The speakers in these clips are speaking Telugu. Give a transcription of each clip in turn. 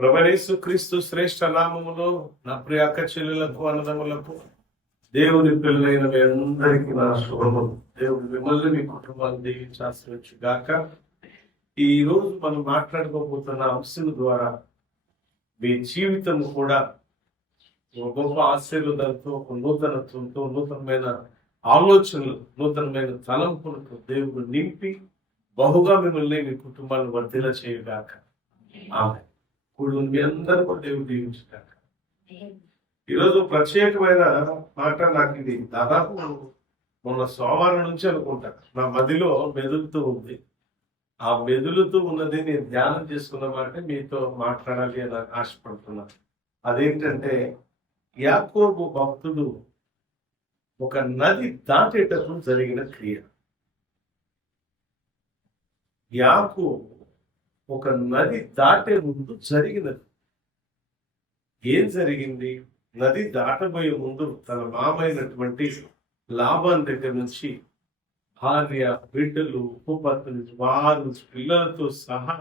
ప్రభువైన క్రీస్తు శ్రేష్ఠ నామములో నా ప్రియ అక్క చెల్లెలకు అన్నదమ్ములకు దేవుని పిల్లలైన మీ అందరికీ నా శుభములు. దేవుడు మిమ్మల్ని మీ కుటుంబాన్ని దీవించాల్సి గాక. ఈ రోజు మనం మాట్లాడుకోబోతున్న అంశం ద్వారా మీ జీవితం కూడా ఒక గొప్ప ఆశీర్వాదంతో, ఒక నూతనత్వంతో, నూతనమైన ఆలోచనలు, నూతనమైన తలంపులతో దేవుడు నింపి బహుగా మిమ్మల్ని మీ కుటుంబాన్ని వర్ధిల్ల చేయగాక. ఆమె ఇప్పుడు మీ అందరూ కూడా దేవుడు దీవించాక. ఈరోజు ప్రత్యేకమైన మాట నాకు ఇది దాదాపు మొన్న సోమవారం నుంచి అనుకుంటా నా మదిలో మెదులుతూ ఉంది. ఆ మెదులుతూ ఉన్నది నేను ధ్యానం చేసుకున్న మాట మీతో మాట్లాడాలి అని ఆశపడుతున్నా. అదేంటంటే, యాకోబు భక్తుడు ఒక నది దాటేటప్పుడు జరిగిన క్రియ. యాకోబు ఒక నది దాటే ముందు జరిగినది. ఏం జరిగింది? నది దాటబోయే ముందు తన మామైనటువంటి లాబాన్ దగ్గర నుంచి భార్య, బిడ్డలు, ఉపపత్నులు, వారు, పిల్లలతో సహా,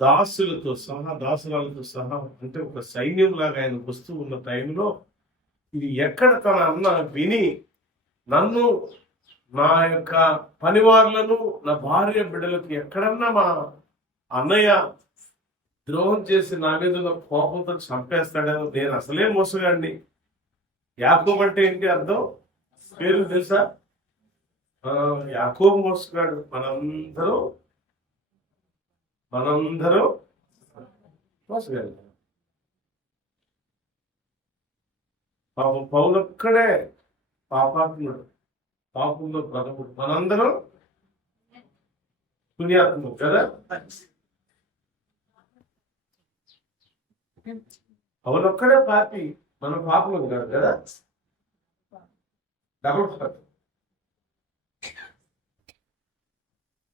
దాసులతో సహా, దాసురాలతో సహా, అంటే ఒక సైన్యం లాగా ఆయన వస్తూ ఉన్న టైంలో ఇది ఎక్కడ తన అన్న విని, నన్ను, నా యొక్క పనివారులను, నా భార్య బిడ్డలకు ఎక్కడన్నా మా అన్నయ్య ద్రోహం చేసి నా మీద కోపంతో చంపేస్తాడేమో, నేను అసలే మోసగాడిని. యాకోబు అంటే ఏంటి అర్థం? పేరు తెలుసా? యాకోబు మోసగాడు. మనందరూ మోసగాడు. పాపం పౌలొక్కడే పాపాత్ముడు, పాపంలో బ్రతకుడు. మనందరం పుణ్యాత్ముడు కదా. పౌలొక్కడే పాపి, మనం పాపం కాదు కదా.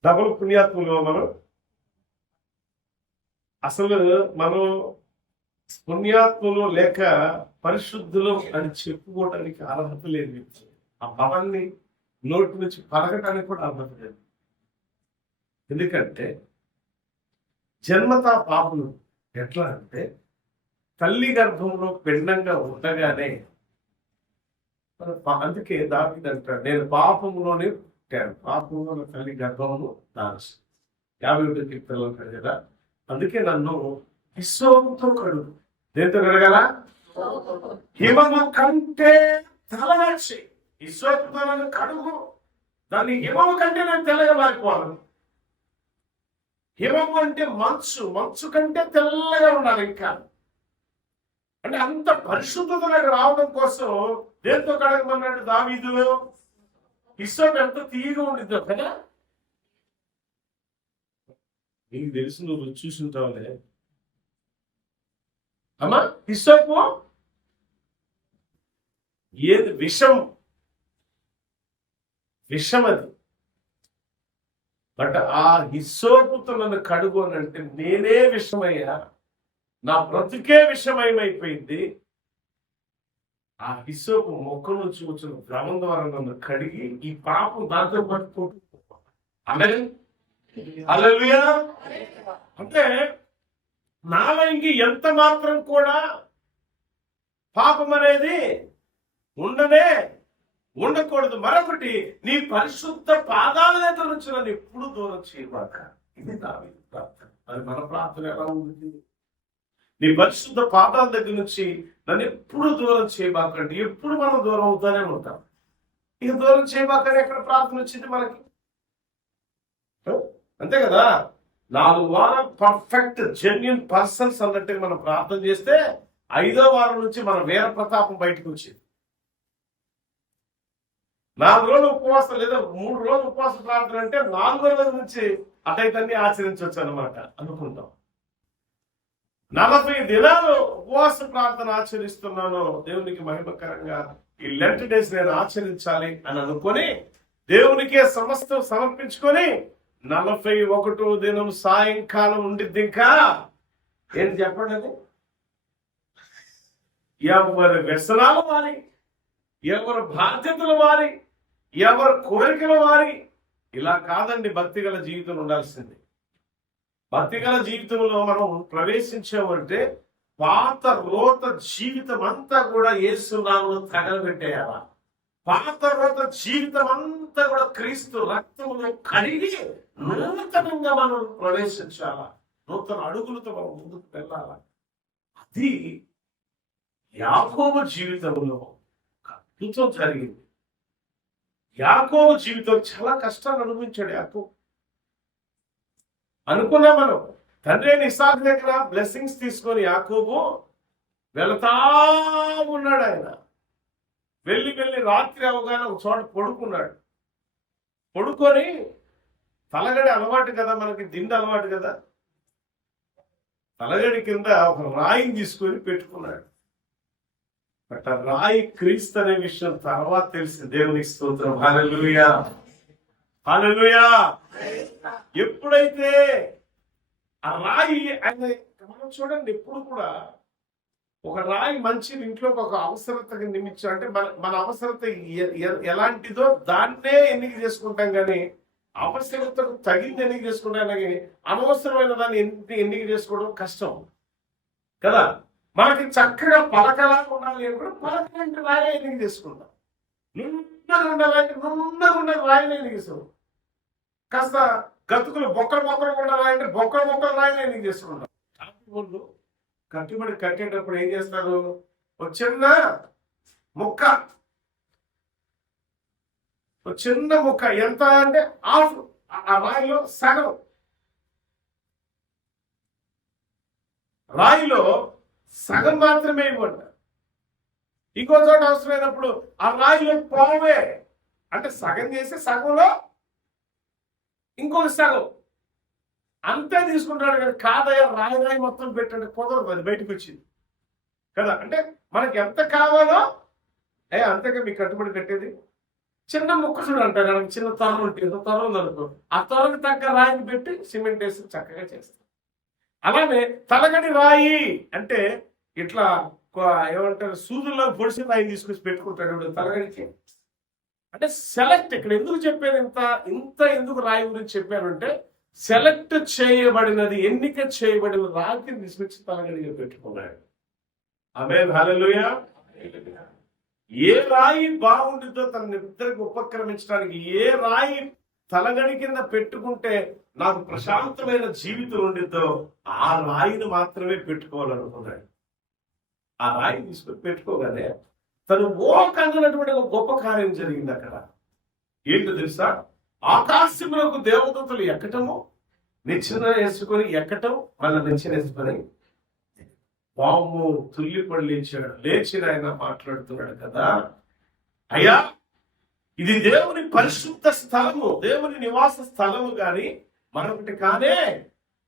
డబుల్ పుణ్యాత్ములు మనం. అసలు మనం పుణ్యాత్ములు లేక పరిశుద్ధులు అని చెప్పుకోవటానికి అర్హత లేదు. ఆ పదాన్ని నోటి నుంచి పలకటానికి కూడా అర్హత లేదు. ఎందుకంటే జన్మతా పాపలు ఎట్లా అంటే, తల్లి గర్భంలో పిండంగా ఉండగానే, అందుకే దావీదు అంటాడు, నేను పాపంలోనే పుట్టాను, పాపంలో తల్లి గర్భమును దాల్చి 51 కీర్తనలు అంటాడు కదా. అందుకే నన్ను హిస్సోపుతో కడుగు. దేంతో కడగల? హిమము కంటే తెల్లగాచి. హిస్సోపుతో నన్ను కడుగు. దాన్ని హిమము కంటే నేను తెల్లగా మారిపోవాలి. హిమము అంటే మంచు, మంచు కంటే తెల్లగా ఉండాలి. ఇంకా అంటే అంత పరిశుద్ధతలకు రావడం కోసం దేంతో కడగమన్నాడు దావీదు? హిస్సోపు ఎంత తీయగా ఉండిద్దో కదా. నీకు తెలుసు, నువ్వు చూసుంటావులే అమ్మా. హిస్సోపు ఏది? విషం అది. బట్ ఆ హిస్సోపుతో నన్ను కడుగు అని అంటే, నేనే విషమయ్యా, నా బ్రతుకే విషమయమైపోయింది. ఆ హిస్సోపు మొక్క నుంచి వచ్చిన ద్రవం ద్వారా నన్ను కడిగి ఈ పాపం దాంతో పట్టుకో. హల్లెలూయా. అంటే నాలో ఇంక ఎంత మాత్రం కూడా పాపం అనేది ఉండకూడదు. మరొకటి, నీ పరిశుద్ధ పాదాల దగ్గర నుంచి నన్ను ఎప్పుడు దూరం చేయబాక. ఇది దావీదు ప్రార్థన. అది మన ప్రార్థన ఎలా ఉంది? నీ పరిశుద్ధ పాదాల దగ్గర నుంచి నన్ను ఎప్పుడు దూరం చేయబాకండి. ఎప్పుడు మనం దూరం అవుతానే ఉంటాం. ఇక దూరం చేయబాకని ఎక్కడ ప్రార్థన వచ్చింది మనకి? అంతే కదా. 4 వారం పర్ఫెక్ట్ జెన్యూన్ పర్సన్స్ అన్నట్టుగా మనం ప్రార్థన చేస్తే 5వ వారం నుంచి మన వీర ప్రతాపం బయటకు వచ్చింది. 4 రోజులు ఉపవాసం లేదా 3 రోజులు ఉపవాస ప్రార్థన అంటే 4వ రోజు నుంచి అటైతన్ని ఆచరించవచ్చు అన్నమాట అనుకుంటాం. 40 దినాలు ఉపవాస ప్రార్థన ఆచరిస్తున్నాను, దేవునికి మహిమకరంగా ఈ లెంట్ డేస్ నేను ఆచరించాలి అని అనుకొని దేవునికే సమస్తం సమర్పించుకొని 41వ దినం సాయంకాలం ఉండిద్ది. ఇంకా ఏంటి చెప్పండి? అది ఎవరి వ్యసనాలు వారి, ఎవరి బాధ్యతలు వారి, ఎవరి కోరికలు వారి. ఇలా కాదండి భక్తి గల జీవితం ఉండాల్సింది. భక్తిగల జీవితంలో మనం ప్రవేశించామంటే పాత రోత జీవితం అంతా కూడా యేసునామములో తగలబెట్టేయాల. పాత రోత జీవితం అంతా కూడా క్రీస్తు రక్తంలో కడిగి నూతనంగా మనం ప్రవేశించాలా. నూతన అడుగులతో మనం ముందుకు వెళ్ళాలా. అది యాకోబు జీవితంలో అద్భుతం జరిగింది. యాకోబు జీవితం చాలా కష్టాలు అనుభవించాడు యాకోబు. అనుకున్నా మనం తండ్రి అయిన ఇస్సాకు దగ్గర బ్లెస్సింగ్స్ తీసుకొని యాకోబు వెళతా ఉన్నాడు. ఆయన వెళ్ళి రాత్రి అవగానే ఒక చోట పడుకున్నాడు. పడుకొని తలగడి అలవాటు కదా, మనకి దిండు అలవాటు కదా, తలగడి కింద ఒక రాయిని తీసుకొని పెట్టుకున్నాడు. బట్ ఆ రాయి క్రీస్తు అనే విషయం తర్వాత తెలిసి దేవునికి స్తోత్రం. హల్లెలూయా, హల్లెలూయా. ఎప్పుడైతే ఆ రాయి ఆయన, మనం చూడండి ఎప్పుడు కూడా ఒక రాయి మంచి ఇంట్లోకి ఒక అవసరతకి నిమిత్తం, అంటే మన అవసరత ఎలాంటిదో దాన్నే ఎన్నిక చేసుకుంటాం, కానీ అవసరతకు తగింది ఎన్నిక చేసుకుంటాం. కానీ అనవసరమైన దాన్ని ఎన్నిక చేసుకోవడం కష్టం కదా. మనకి చక్కగా పలకలాగా ఉండాలి అని కూడా పలకలాంటి రాయి ఎన్నిక చేసుకుంటాం. నున్నగా ఉండాలంటే నున్నగా ఉండాలి రాయిని ఎన్నిక చేసుకుంటాం. కాస్త గతుకులు బొక్కలు ఉండాలంటే బొక్కలు రాయిని ఎన్నిక చేసుకుంటాం. వాళ్ళు కట్టుబడి కట్టేటప్పుడు ఏం చేస్తారు, ఒక చిన్న ముక్క ఎంత అంటే హాఫ్, ఆ రాయిలో సగం, రాయిలో సగం మాత్రమే ఇవ్వండి. ఇంకో చోట అవసరమైనప్పుడు ఆ రాయిలో పోవే అంటే సగం చేసి సగంలో ఇంకొక సగం అంతే తీసుకుంటాడు. కానీ కాదయ్యా రాయి మొత్తం పెట్టండి, కుదరదు, అది బయటకు వచ్చింది కదా. అంటే మనకి ఎంత కావాలో అంతగా మీకు కట్టుబడి కట్టేది. చిన్న ముక్క చూడు అంటారు, చిన్న తొర ఉంటుంది, తొర ఉందనుకో, ఆ తొరకు తగ్గ రాయిని పెట్టి సిమెంట్ వేసి చక్కగా చేస్తాం. అలానే తలగడి రాయి అంటే ఇట్లా ఏమంటారు, సూదుల్లో పొడిసిన రాయి తీసుకొచ్చి పెట్టుకుంటాడు తలగడికి. అంటే సెలెక్ట్, ఇక్కడ ఎందుకు చెప్పాను, ఇంత ఎందుకు రాయి గురించి చెప్పానంటే, సెలెక్ట్ చేయబడినది, ఎన్నిక చేయబడిన రాయిని తీసుకొచ్చి తలగడిగా పెట్టుకున్నాడు. ఆమేన్, హల్లెలూయా. ఏ రాయి బాగుండిద్దో తన నిద్రకు ఉపక్రమించడానికి, ఏ రాయి తలగడి కింద పెట్టుకుంటే నాకు ప్రశాంతమైన జీవితం ఉండిద్దో ఆ రాయిని మాత్రమే పెట్టుకోవాలనుకున్నాడు. ఆ రాయిని తీసుకొని పెట్టుకోగానే తను కన్నటువంటి ఒక గొప్ప కార్యం జరిగింది అక్కడ. ఏంటో తెలుసా, ఆకాశంలోకి దేవదూతలు ఎక్కటము, నిచ్చెన వేసుకొని ఎక్కటం, మళ్ళీ నిచ్చెన వేసుకొని పాము తుల్లిపడి లేచిన ఆయన మాట్లాడుతున్నాడు కదా, అయ్యా ఇది దేవుని పరిశుద్ధ స్థలము, దేవుని నివాస స్థలము గాని మరొకటి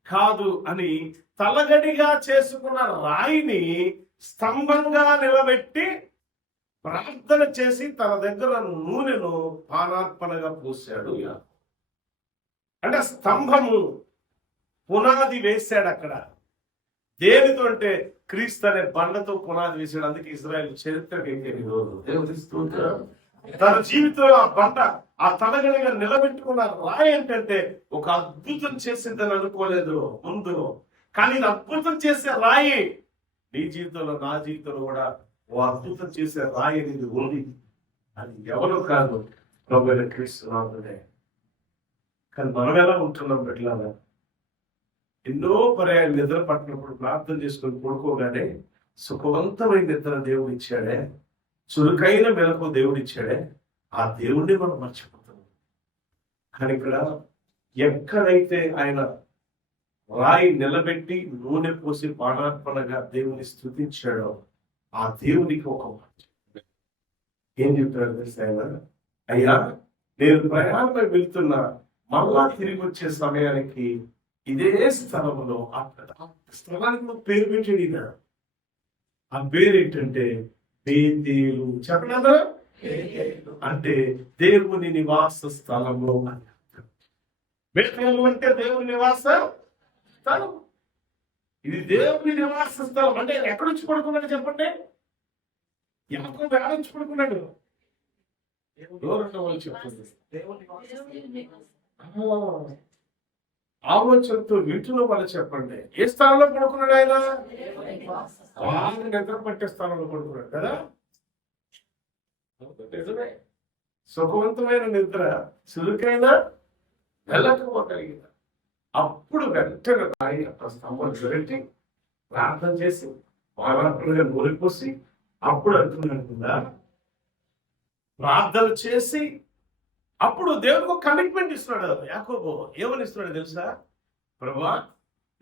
కాదు అని తలగడిగా చేసుకున్న రాయిని స్తంభంగా నిలబెట్టి ప్రార్థన చేసి తన దగ్గర నూనెను పానార్పణగా పోసాడు. అంటే స్తంభము పునాది వేశాడు అక్కడ. దేనితో అంటే క్రీస్తు అనే బండతో పునాది వేసాడు. అందుకే ఇజ్రాయెల్ చరిత్రకి తన జీవితంలో ఆ బండ, ఆ తలగడిగా నిలబెట్టుకున్న రాయి ఏంటంటే ఒక అద్భుతం చేసిందని అనుకోలేదు ముందు, కానీ అద్భుతం చేసే రాయి నీ జీవితంలో, నా జీవితంలో కూడా ఓ అద్భుతం చేసే రాయి అనేది ఉంది. అది ఎవరో కాదు, ప్రభువైన క్రీస్తు నామమునే. కానీ మనం ఎలా ఉంటున్నాం పెట్టాలా, ఎన్నో పర్యాలు నిద్ర పట్టినప్పుడు ప్రార్థన చేసుకొని పడుకోగానే సుఖవంతమైన నిద్ర దేవుడు ఇచ్చాడే, చురుకైన మెలకు దేవుడు ఇచ్చాడే, ఆ దేవుడిని మనం మర్చిపోతున్నాం. కానీ ఇక్కడ ఎక్కడైతే ఆయన రాయి నిలబెట్టి నూనె పోసి పానార్పణగా దేవుని స్తుతించాడో ఆ దేవునికి ఒక ఏం చెప్పారు తెలుసా, అయ్యా నేను ప్రయాణమై వెళ్తున్నా, మళ్ళా తిరిగి వచ్చే సమయానికి ఇదే స్థలంలో ఆ స్థలానికి పేరు పెట్టాడు ఈయన. ఆ పేరు ఏంటంటే బేతేలు. చెప్పండి అందరూ, అంటే దేవుని నివాస స్థలము. బేతేలు అంటే దేవుని నివాస స్థలం. ఇది దేవుని నివాస స్థలం. అంటే ఎక్కడొచ్చి పడుకున్నాడు చెప్పండి, యాకోబు ఎక్కడొచ్చి పడుకున్నాడు, దూరంలో వాళ్ళు చెప్తుంది. ఆలోచనతో వింటున్న వాళ్ళు చెప్పండి, ఏ స్థానంలో పడుకున్నాడు ఆయన? బాగా నిద్ర పట్టే స్థానంలో పడుకున్నాడు కదా. నిజమే, సుఖవంతమైన నిద్ర చురుకైన వెళ్ళకపోగలిగింది. అప్పుడు వెంటనే ఆయన స్తంభం పెట్టి ప్రార్థన చేసి బాగా నూరిపోసి అప్పుడు అంటున్నాడు, ప్రార్థన చేసి అప్పుడు దేవుడికి ఒక కమిట్మెంట్ ఇస్తున్నాడు యాకోబు. ఏమని ఇస్తున్నాడు తెలుసా? ప్రభువా,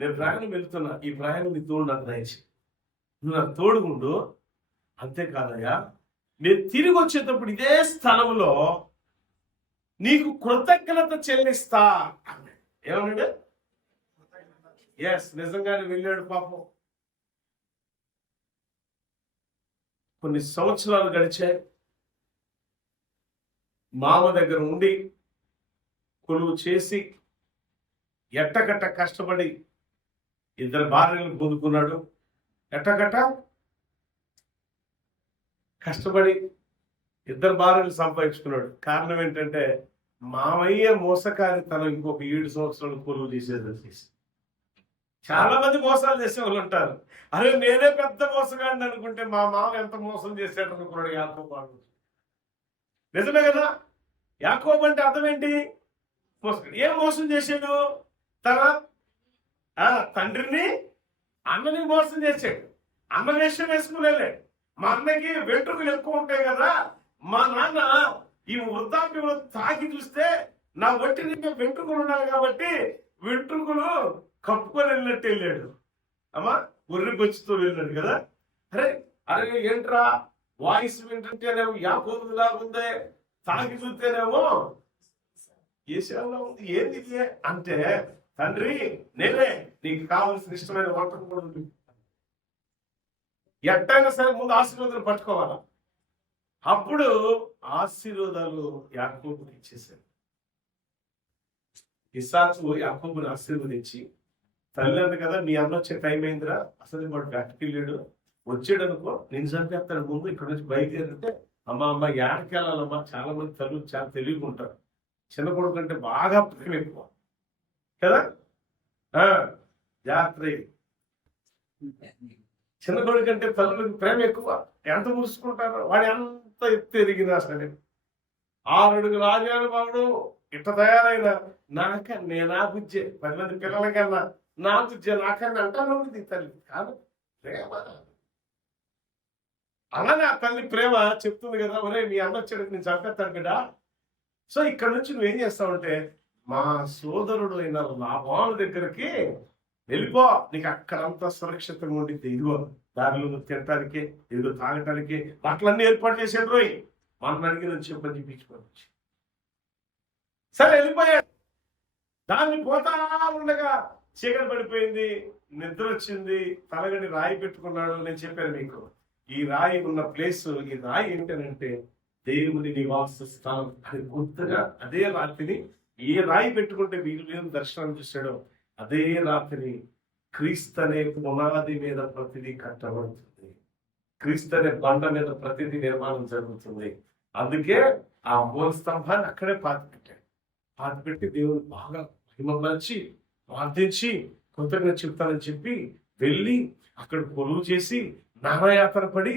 నేను ప్రయాణం వెళ్తున్నా, ఈ ప్రయాణం నీ తోడు నాకు దయచి, నువ్వు నాకు తోడుగుండు. అంతేకాదయ్యా, నేను తిరిగి వచ్చేటప్పుడు ఇదే స్థలంలో నీకు కృతజ్ఞత చెల్లిస్తా. ఏమన్నాడు? ఎస్, నిజంగానే వెళ్ళాడు పాపం. కొన్ని సంవత్సరాలు గడిచాయి. మామ దగ్గర ఉండి కొలువు చేసి ఎట్టకట్ట కష్టపడి 2 భార్యలను పొందుకున్నాడు. ఎట్టకట్ట కష్టపడి 2 భార్యలు సంపాదించుకున్నాడు. కారణం ఏంటంటే మామయ్య మోసకారి తను ఇంకొక 7 సంవత్సరాలు కొలువు చేసేది. చాలా మంది మోసాలు చేసే వాళ్ళు ఉంటారు. అరే నేనే పెద్ద మోసగాడిని అనుకుంటే మా మామ ఎంత మోసం చేశాడు అనుకున్నాడు యాకోబు. నిజమే కదా. యాకోబు అంటే అర్థం ఏంటి? మోసగాడు. ఏం మోసం చేశాడు? తన తండ్రిని, అన్నని మోసం చేశాడు. అన్న వేషం వేసుకుని వెళ్ళాడు. మా అన్నకి వెంట్రుకలు ఎక్కువ ఉంటాయి కదా, మా నాన్న ఈ వృద్ధాప్యంలో తాకి చూస్తే నా ఒంటి నిండా వెంట్రుకలు ఉండాలి కాబట్టి వెంట్రుకలు కప్పుకొని వెళ్ళినట్టు వెళ్ళాడు. అమ్మా గొర్రె బొచ్చుతో వెళ్ళాడు కదా. అరే అరే ఏంట్రా వాయిస్ వింటుంటేనేమో యాకోబులా ఉందే, తాగి చూస్తేనేమో ఏషావులా ఉంది, ఏంది అంటే తండ్రి నేనే నీకు కావాల్సిన ఇష్టమైన వంటకం కూడా ఉంది, ఎట్టైనా సరే ముందు ఆశీర్వాదాలు పట్టుకోవాలా. అప్పుడు ఆశీర్వాదాలు యాకోబుకి ఇచ్చేశారు. ఇస్సాకు యాకోబుని ఆశీర్వదించి, తల్లి అంది కదా, మీ అన్న వచ్చే టైం అయిందిరా, అసలు వాడు బ్యాక్కి వెళ్ళాడు, వచ్చాడు అనుకో నేను చంపేస్తాను, ముందు ఇక్కడ నుంచి బయలుదేరితే అమ్మ యాడికి వెళ్ళాలమ్మా. చాలా మంది తల్లు చాలా తెలివిగా ఉంటారు. చిన్న కొడుకు అంటే బాగా ప్రేమ ఎక్కువ కదా, జాగ్రత్త. చిన్న కొడుకు అంటే తల్లులకు ప్రేమ ఎక్కువ. ఎంత మురుసుకుంటారో, వాడు ఎంత ఎత్తు ఎదిగినా సరే. 6 అడుగుల రాజానుభావుడు ఇట్ట తయారైనా నా బుజ్జే, 10 మంది పిల్లలకన్నా నా బుజ్జే నాకన్నా అంటాను తల్లి కాదు, ప్రేమ. అలానే ఆ తల్లి ప్రేమ చెప్తుంది కదా, ఒరే మీ అన్న వచ్చాడు నేను చంపేస్తాను కదా. సో ఇక్కడ నుంచి నువ్వేం చేస్తావంటే, మా సోదరుడు అయిన లాభాల దగ్గరికి వెళ్ళిపో, నీకు అక్కడంతా సురక్షితంగా ఉండిద్ది. ఇదిగో దారిలో తినటానికి, ఇదిగో తాగటానికి బట్టలన్నీ ఏర్పాటు చేసాడు రోయ్, మన అడిగిన చెప్పని చూపించుకోవచ్చు. సరే వెళ్ళిపోయాడు. దాన్ని పోతా ఉండగా చీకటి పడిపోయింది, నిద్ర వచ్చింది, తలగని రాయి పెట్టుకున్నాడు. నేను చెప్పాను మీకు, ఈ రాయి ఉన్న ప్లేస్, ఈ రాయి ఏంటనంటే దేవుని నివాస స్థలం అని గుర్తుగా. అదే రాత్రిని ఏ రాయి పెట్టుకుంటే వీళ్ళు దర్శనం చూశాడో అదే రాత్రి క్రీస్తు అనే పునాది మీద ప్రతిదీ కట్టబడుతుంది, క్రీస్తు అనే బండ మీద ప్రతిదీ నిర్మాణం జరుగుతుంది. అందుకే ఆ మూల స్తంభాన్ని అక్కడే పాతిపెట్టి దేవుడు బాగా మహిమపరిచి ప్రార్థించి కృతజ్ఞత చెప్తానని చెప్పి వెళ్ళి అక్కడ కొలువు చేసి నానాయాతన పడి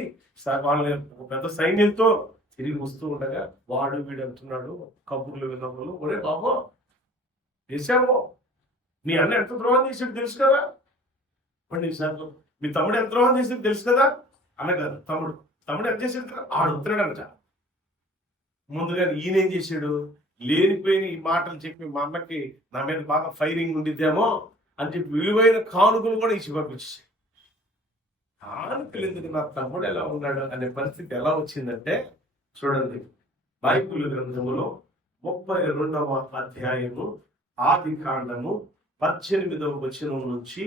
వాళ్ళ పెద్ద సైన్యంతో తిరిగి వస్తూ ఉండగా వాడు వీడు అంటున్నాడు కబుర్లు విన్నప్పుడు, ఒరే బాబు చేశావు, మీ అన్న ఎంత ద్రోహం చేసాడు తెలుసు కదా, మీ తమ్ముడు ఎంత ద్రోహం చేసాడు తెలుసు కదా అనగారు. తమ్ముడు ఎంత చేసాడు కదా, ఆడుతున్నాడంట. ముందుగా ఈయనేం చేశాడు, లేనిపోయిన ఈ మాటలు చెప్పి మా అమ్మకి నా మీద బాగా ఫైరింగ్ ఉండిద్దేమో అని చెప్పి విలువైన కానుకలు కూడా ఇచ్చి పంపించేసాడు. కానుకలు ఎందుకు, నా తమ్ముడు ఎలా ఉన్నాడు అనే పరిస్థితి ఎలా వచ్చిందంటే చూడండి, బైబిల్ గ్రంథములో 32వ అధ్యాయము ఆది కాండము 18వ వచనం నుంచి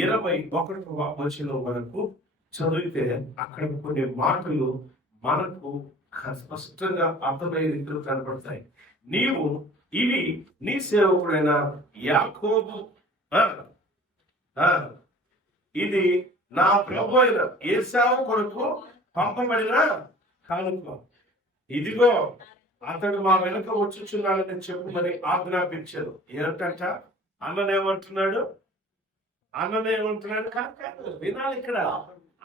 21వ వచనం వరకు చదివితే అక్కడ కొన్ని మాటలు మనకు స్పష్టంగా అర్థమయ్యే రీతిలో కనబడతాయి. నీవు ఇవి నీ సేవకుడైన యాకోబు, ఇది నా ప్రభు అయిన ఏశావు కొరకు పంపబడిన కానుక, ఇదిగో అతడు మా వెనుక వచ్చుచున్నాడని చెప్పమని ఆజ్ఞాపించారు. ఏంటంట అన్ననేమంటున్నాడు కాదు వినాలి ఇక్కడ.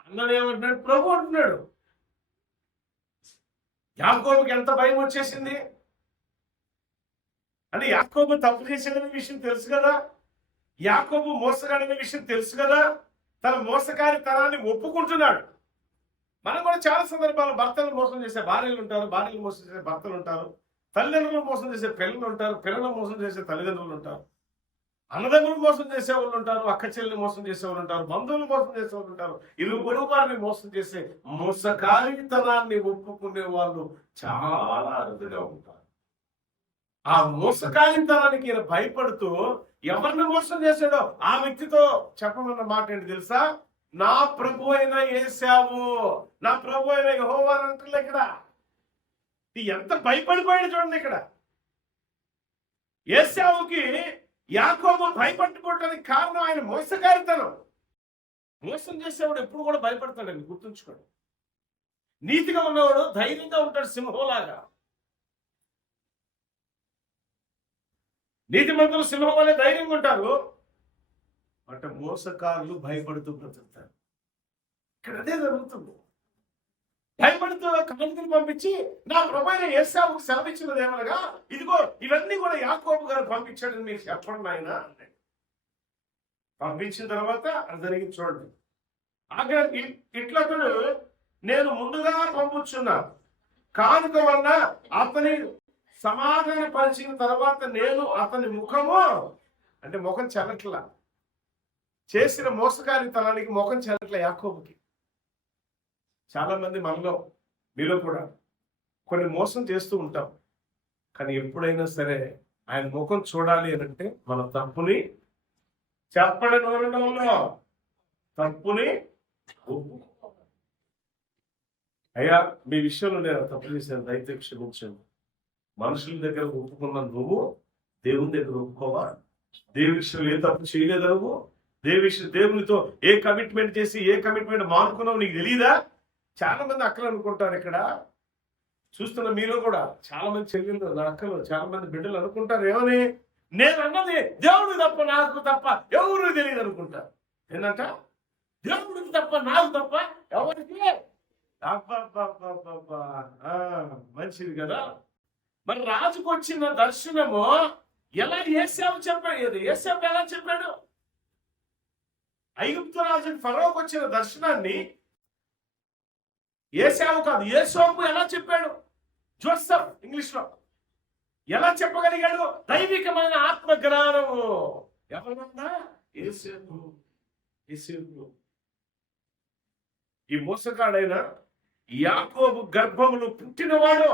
అన్ననేమంటున్నాడు? ప్రభు అంటున్నాడు. యాకోబుకి ఎంత భయం వచ్చేసింది అంటే, యాకోబు తప్పు చేశాడనే విషయం తెలుసు కదా, యాకోబు మోసగాడనే విషయం తెలుసు కదా, తన మోసగారి తనాన్ని ఒప్పుకుంటున్నాడు. మనం కూడా చాలా సందర్భాలు భర్తలను మోసం చేసే భార్యలు ఉంటారు, భార్యలు మోసం చేసే భర్తలు ఉంటారు, తల్లిదండ్రులు మోసం చేసే పిల్లలు ఉంటారు, పిల్లలు మోసం చేసే తల్లిదండ్రులు ఉంటారు, అన్నదమ్ములు మోసం చేసేవాళ్ళు ఉంటారు, అక్క చెల్లిని మోసం చేసేవాళ్ళు ఉంటారు, బంధువులు మోసం చేసేవాళ్ళు ఉంటారు, ఇరుగు వారిని మోసం చేసే మోసకారితనాన్ని ఒప్పుకునే వాళ్ళు చాలా అరుదుగా ఉంటారు. ఆ మోసకారితనానికి ఈయన భయపడుతూ ఎవరిని మోసం చేశాడో ఆ వ్యక్తితో చెప్పమన్న మాట ఏంటి తెలుసా? నా ప్రభు అయిన యేసావు, నా ప్రభు అయిన యెహోవా అంటున్నా. ఇక్కడ ఎంత భయపడిపోయాడు చూడండి. ఇక్కడ యేసావుకి యాకోబు భయపట్టుకోవడానికి కారణం ఆయన మోసకారితనం. మోసం చేసేవాడు ఎప్పుడు కూడా భయపడతాడండి, గుర్తుంచుకోండి. నీతిగా ఉన్నవాడు ధైర్యంగా ఉంటాడు, సింహంలాగా. నీతిమంతులు సింహం వల్లే ధైర్యంగా ఉంటారు, అంటే మోసకారులు భయపడుతూ బ్రతుకుతారు. ఇక్కడ అదే జరుగుతుంది. భయపడుతూ కణికలు పంపించి నా ప్రభువైన యేసావుకు సెలవిచ్చినది ఏమనగా, ఇదిగో ఇవన్నీ కూడా యాకోబు గారు పంపించాడని మీరు చెప్పండి ఆయన. పంపించిన తర్వాత అది జరిగింది చూడండి. అక్కడ ఇట్లతడు నేను ముందుగా పంపుచున్నా కానుక వల్ల అతని సమాధాన పరిచిన తర్వాత నేను అతని ముఖము, అంటే ముఖం చెల్లట్లా, చేసిన మోసకారితనానికి ముఖం చెల్లట్ల యాకోబుకి. చాలా మంది మనలో, మీలో కూడా కొన్ని మోసం చేస్తూ ఉంటాం, కానీ ఎప్పుడైనా సరే ఆయన ముఖం చూడాలి అని అంటే మన తప్పుని చెప్పడం అనడంలో తప్పుని అయ్యా మీ విషయంలో నేను తప్పు చేశాను, దయతో క్షమించండి. మనుషుల దగ్గర ఒప్పుకున్న నువ్వు దేవుని దగ్గర ఒప్పుకోవా? దేవుని విషయంలో ఏ తప్పు చేయలేదు నువ్వు? దేవునితో ఏ కమిట్మెంట్ చేసి ఏ కమిట్మెంట్ మానుకున్నావు నీకు తెలియదా? చాలా మంది అక్కలు అనుకుంటారు. ఇక్కడ చూస్తున్న మీలో కూడా చాలా మంది చెల్లెళ్ళు, నా అక్కలు, చాలా మంది బిడ్డలు అనుకుంటారు ఏమని, నేను అన్నది దేవుడు తప్ప నాకు తప్ప ఎవరు తెలియదు అనుకుంటారు. ఏంటంట? దేవుడికి తప్ప నాకు తప్ప ఎవరికి? మంచిది కదా. మరి రాజుకు వచ్చిన దర్శనము ఎలా యేసావు చెప్పాడు? యేసావు ఎలా చెప్పాడు? ఐగుప్తు రాజు ఫరోకు వచ్చిన దర్శనాన్ని యేసావు కాదు, యేసోపు ఎలా చెప్పాడు? జోసెఫ్ ఇంగ్లీష్ లో ఎలా చెప్పగలిగాడు? దైవికమైన ఆత్మ జ్ఞానము ఎవరన్నా యేసేపు. ఈ మోసగాడైన యాకోబు గర్భములు పుట్టినవాడు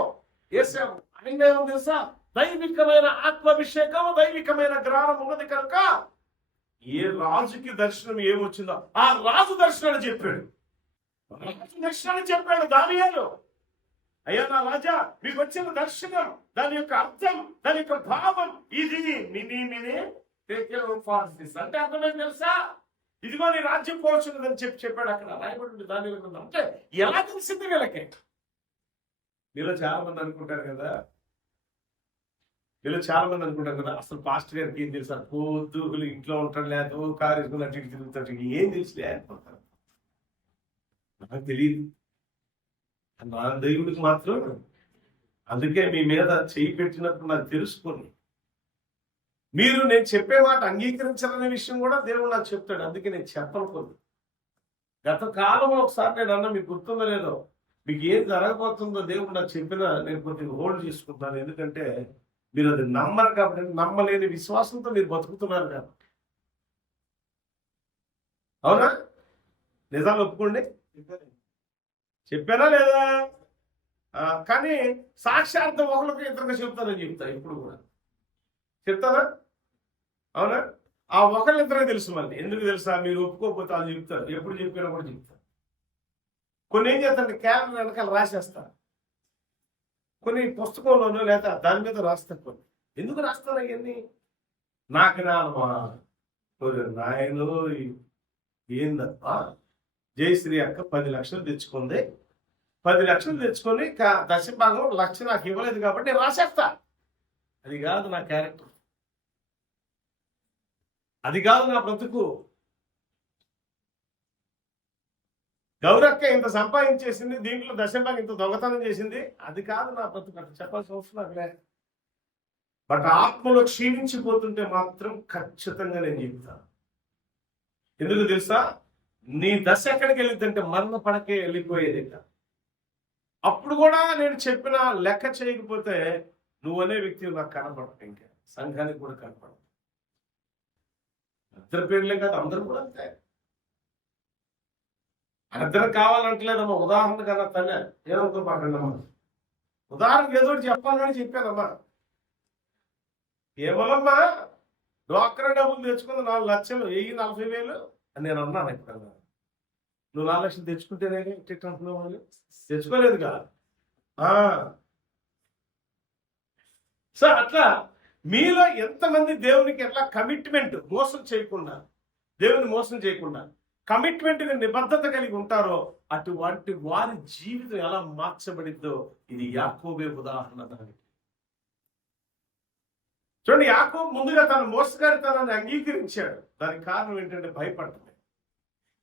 యేసేపు. ఆయన ఏమో తెలుసా? దైవికమైన ఆత్మాభిషేకం, దైవికమైన జ్ఞానం ఉన్నది కనుక ఏ రాజుకి దర్శనం ఏమొచ్చిందో ఆ రాజు దర్శనాన్ని చెప్పాడు. రాజు దర్శనాన్ని చెప్పాడు దానియేలు. అయ్యా నా రాజా, మీకు వచ్చిన దర్శనం, దాని యొక్క అర్థం, దాని యొక్క భావం ఇది అంటే అర్థమైంది తెలుసా? ఇదిగో నీ రాజ్యం పోవచ్చున్నదని చెప్పాడు. అక్కడ రాయబడి దాని అంటే ఎలా తెలిసింది వీళ్ళకి? మీలో చాలా మంది అనుకుంటారు కదా, అసలు పాస్టర్ గారికి ఏం తెలుసు, పొద్దుగులు ఇంట్లో ఉంటాడు, లేదా కారు వేసుకున్నట్టు ఇటు తిరుగుతాడు, ఏం తెలుసు అనుకుంటారు. నాకు తెలియదు, నా దేవుడికి మాత్రం. అందుకే మీ మీద చేయి పెట్టినప్పుడు నాకు తెలుసుకొని మీరు నేను చెప్పే మాట అంగీకరించాలనే విషయం కూడా దేవుడు నాకు చెప్తాడు. అందుకే నేను చెప్పనుకోదు. గత కాలంలో ఒకసారి నేను అన్న, మీకు గుర్తుందో లేదో, మీకు ఏం జరగబోతుందో దేవుడు నాకు చెప్పినా నేను కొద్దిగా హోల్డ్ చేసుకుంటాను. ఎందుకంటే మీరు అది నమ్మరు కాబట్టి, నమ్మలేని విశ్వాసంతో మీరు బతుకుతున్నారు కాబట్టి. అవునా? నిజాలు ఒప్పుకోండి. చెప్పానా లేదా? కానీ సాక్షార్థం ఒకరికి ఇద్దరుగా చెప్తానని చెప్తా. ఇప్పుడు కూడా చెప్తానా? అవునా? ఆ ఒకరిద్దరే తెలుసు. మళ్ళీ ఎందుకు తెలుసా? మీరు ఒప్పుకోకపోతే వాళ్ళు చెప్తారు. ఎప్పుడు చెప్పినా కూడా చెప్తారు. కొన్ని ఏం చేస్తారంటే క్యాలెండర్ వెనకాల రాసేస్తారు, కొన్ని పుస్తకంలోనూ లేదా దాని మీద రాస్తారు. కొన్ని ఎందుకు రాస్తారు అవన్నీ? నాకు నాయను ఏందప్ప, జయశ్రీ అక్క 10 లక్షలు తెచ్చుకుంది, 10 లక్షలు తెచ్చుకొని దశభాగం 1 లక్ష నాకు ఇవ్వలేదు కాబట్టి నేను రాసేస్తా. అది కాదు నా క్యారెక్టర్. అది కాదు నా బ్రతుకు. గౌరక్క ఇంత సంపాదించేసింది, దీంట్లో దశంభాగం ఇంత దొంగతనం చేసింది, అది కాదు నా బ్రతుకు అంటే చెప్పాల్సిన అవసరం లేదు. బట్ ఆత్మలో క్షీణించిపోతుంటే మాత్రం ఖచ్చితంగా నేను చెప్తాను. ఎందుకు తెలుసా? నీ దశ ఎక్కడికి వెళ్ళిద్దంటే మరణ పడకే వెళ్ళిపోయేది. అప్పుడు కూడా నేను చెప్పిన లెక్క చేయకపోతే నువ్వనే వ్యక్తి నాకు కనపడదు, ఇంకా సంఘానికి కూడా కనపడదు. ఇద్దరు పేర్లే కాదు, అందరూ కూడా అంతే. ఇద్దరు కావాలంటలేదమ్మా. ఉదాహరణ కన్నా తల్లి ఏదో మాట్లాడమ్మా, ఉదాహరణకు ఏదో చెప్పాలని చెప్పానమ్మా. కేవలమ్మా డ్వాక్రా డబ్బులు తెచ్చుకుంది 4 లక్షలు, 40,000 అని నేను అన్నాను. ఎప్పుడన్నా నువ్వు 4 లక్షలు తెచ్చుకుంటేనే అంటున్నావు, వాళ్ళు తెచ్చుకోలేదుగా. సో అట్లా మీలో ఎంతమంది దేవునికి ఎట్లా కమిట్మెంట్ మోసం చేయకుండా, దేవుని మోసం చేయకుండా కమిట్మెంట్ నిబద్ధత కలిగి ఉంటారో అటువంటి వారి జీవితం ఎలా మార్చబడిద్దో ఇది యాకోబే ఉదాహరణ. దానికి చూడండి, యాకోబు ముందుగా తన మోసగారితనాన్ని అంగీకరించాడు. దానికి కారణం ఏంటంటే భయపడటమే.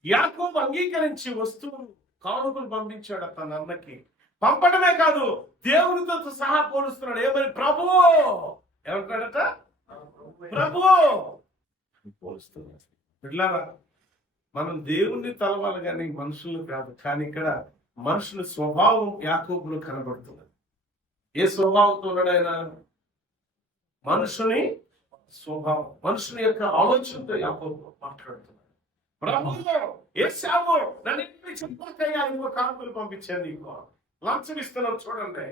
యాకోబు అంగీకరించి వస్తువులు కానుకలు పంపించాడు తన అన్నకి. పంపడమే కాదు, దేవునితో సహా పోలుస్తున్నాడు. ఏమని? ప్రభు ఏమంటాడట? ప్రభు పోలుస్తున్నాడు. పిల్లారా, మనం దేవుణ్ణి తలవాలి కానీ మనుషులు కాదు. కానీ ఇక్కడ మనుషుల స్వభావం యాకోబులో కనబడుతున్నది. ఏ స్వభావంతో ఉన్నాడు ఆయన? మనుషుని స్వభావం, మనుషుని యొక్క ఆలోచనతో యాకోబు మాట్లాడుతున్నాడు. ప్రభు యేసావు నన్ను చెప్పకయ్యా, ఇంకో కానుకలు పంపించాను, నీకు లంచం ఇస్తున్నావు చూడండి.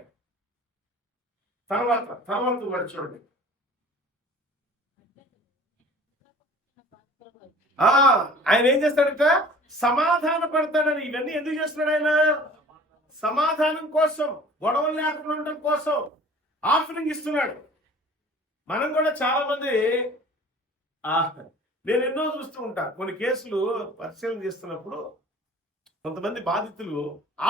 తర్వాత వాడు చూడండి, ఆయన ఏం చేస్తాడట? సమాధాన పడతాడని. ఇవన్నీ ఎందుకు చేస్తున్నాడు ఆయన? సమాధానం కోసం, గొడవలు లేకుండా ఉండడం కోసం ఆఫరింగ్ ఇస్తున్నాడు. మనం కూడా చాలా మంది, నేను ఎన్నో చూస్తూ ఉంటా, కొన్ని కేసులు పరిశీలన చేస్తున్నప్పుడు కొంతమంది బాధితులు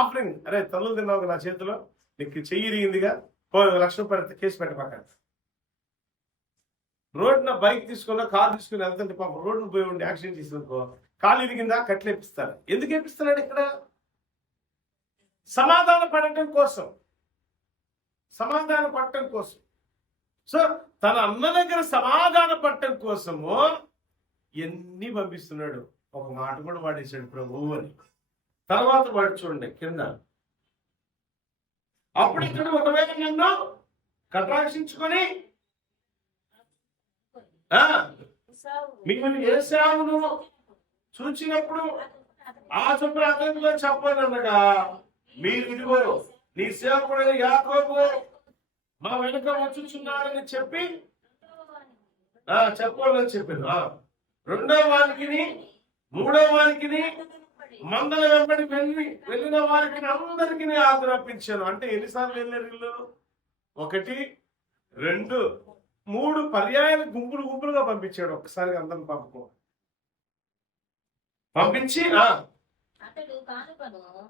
ఆఫరింగ్, అరే తల్లులు తిన్నావు నా చేతిలో, నీకు చెయ్యి ఇరిగిందిగా, 1,00,000 కేసు పెట్టబాక. రోడ్డున బైక్ తీసుకున్నా, కారు తీసుకుని వెళ్తుంటే పాపం రోడ్డును పోయి ఉండి యాక్సిడెంట్ చేసిననుకో, కాలు ఇరిగిందా కట్లు వేపిస్తారు. ఎందుకు వేపిస్తున్నాడు? ఇక్కడ సమాధాన పడటం కోసం, సమాధాన పడటం కోసం. సో తన అన్న దగ్గర సమాధాన పడటం కోసము ఎన్ని పంపిస్తున్నాడు. ఒక మాట కూడా వాడేశాడు ప్రభు అని. తర్వాత వాడు చూడండి కింద, అప్పుడు ఇక్కడ ఒకవేళ నన్ను కటాక్షించుకొని మిమ్మల్ని యేసావును చూచినప్పుడు ఆ చొప్పున అతనితో చెప్పానన్నగా, మీరు ఇదిగో నీ సేవకుడైన యాకోబు మా వెనుక వచ్చుచున్నారని చెప్పి చెప్పాలని చెప్పాను. 2వ వారికి 3వ వారికి మందల వెంబడి వెళ్ళిన వారికి అందరికీ ఆజ్ఞాపించాను. అంటే ఎన్నిసార్లు వెళ్ళారు వీళ్ళు? 1, 2, 3 పర్యాయాలు గుంపులుగా పంపించాడు. ఒక్కసారిగా అందరిని పంపించి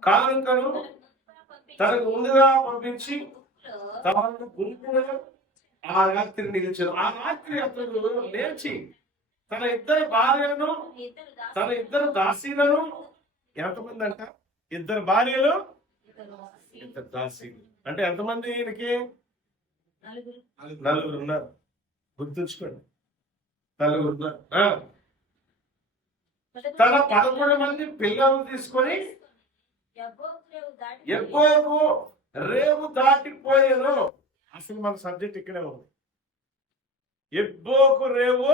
కానుకను తనకు ముందుగా పంపించి తనకు గుంపులో ఆ రాత్రి నిలిచాడు. ఆ రాత్రి అతడు లేచి తన 2 భార్యలను, తన 2 దాసీలను, ఎంతమంది అంట? 2 భార్యలు, 2 దాసీలు. అంటే ఎంతమంది? ఈయనకి 4 ఉన్నారు. గుర్తుంచుకోండి, 4 ఉన్నారు. తన 11 మంది పిల్లలను తీసుకొని ఎబ్బోకు రేవు దాటిపోయాను. అసలు మన సబ్జెక్ట్ ఇక్కడే ఉంది. ఎబ్బోకు రేవు,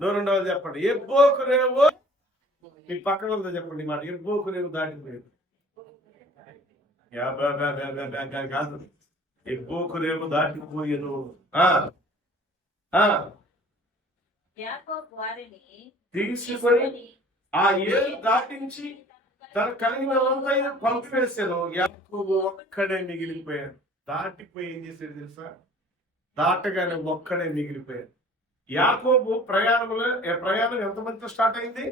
రెండవది చెప్పండి. ఎబ్బోకు రేవు, మీ పక్కన చెప్పండి మాట. ఎబ్బోకు రేవు దాటిపోయాను కాదు, ఎబ్బోకు రేవు దాటిపోయాను. తీసుకొని ఆ ఏలు దాటించి తన కలిగిన పంపివేశాను. యాకోబు ఒక్కడే మిగిలిపోయాడు. దాటిపోయి ఏం చేశాడు తెలుసా? దాటగానే ఒక్కడే మిగిలిపోయాడు. యాకోబు ప్రయాణం ఎంతమందితో స్టార్ట్ అయింది?